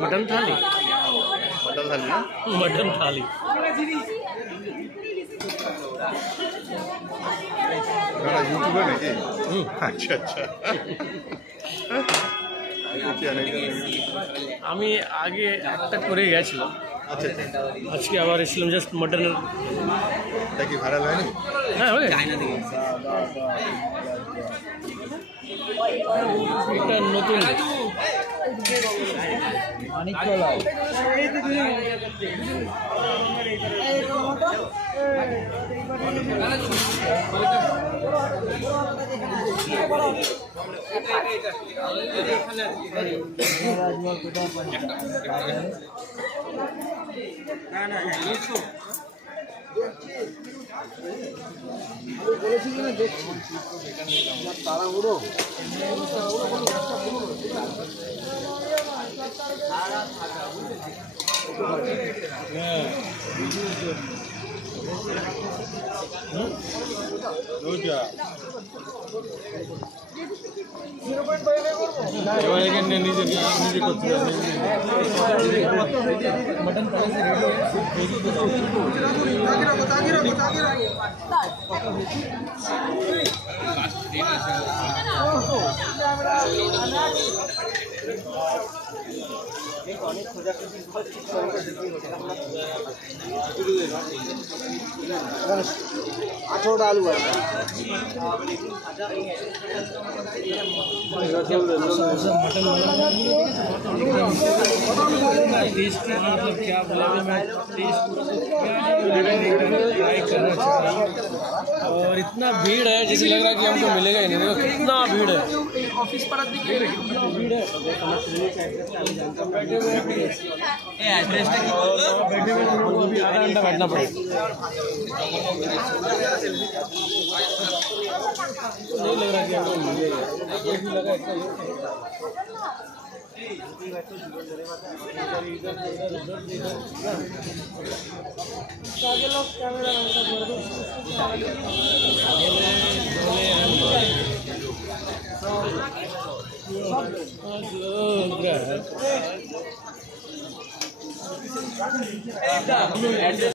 mutton थाली ना mutton थाली यूट्यूबर নাকি আচ্ছা আচ্ছা আমি আগে একটা করে গেছিলাম আচ্ছা আজকে আবার এসেছিলাম জাস্ট মটনের কি ভাড়া হয়নি হ্যাঁ ওই এটা নতুন তাড়াহুড়ো নিজে করতে মটন অনেক খোঁজাখুঁজি আঠারোটা আলু আছে टेस्ट मतलब क्या बोला मैं टेस्ट ट्राई करना चाहिए और इतना भीड़ है जैसे लग रहा है कि हमको मिलेगा ही नहीं देखो कितना भीड़ है ऑफिस पर कितना भीड़ है एड्रेस बैठे हुए लोगों को भी आधा घंटा बैठना पड़ेगा नहीं लग रहा कि हमको मिलेगा ये भी लगा कैमरा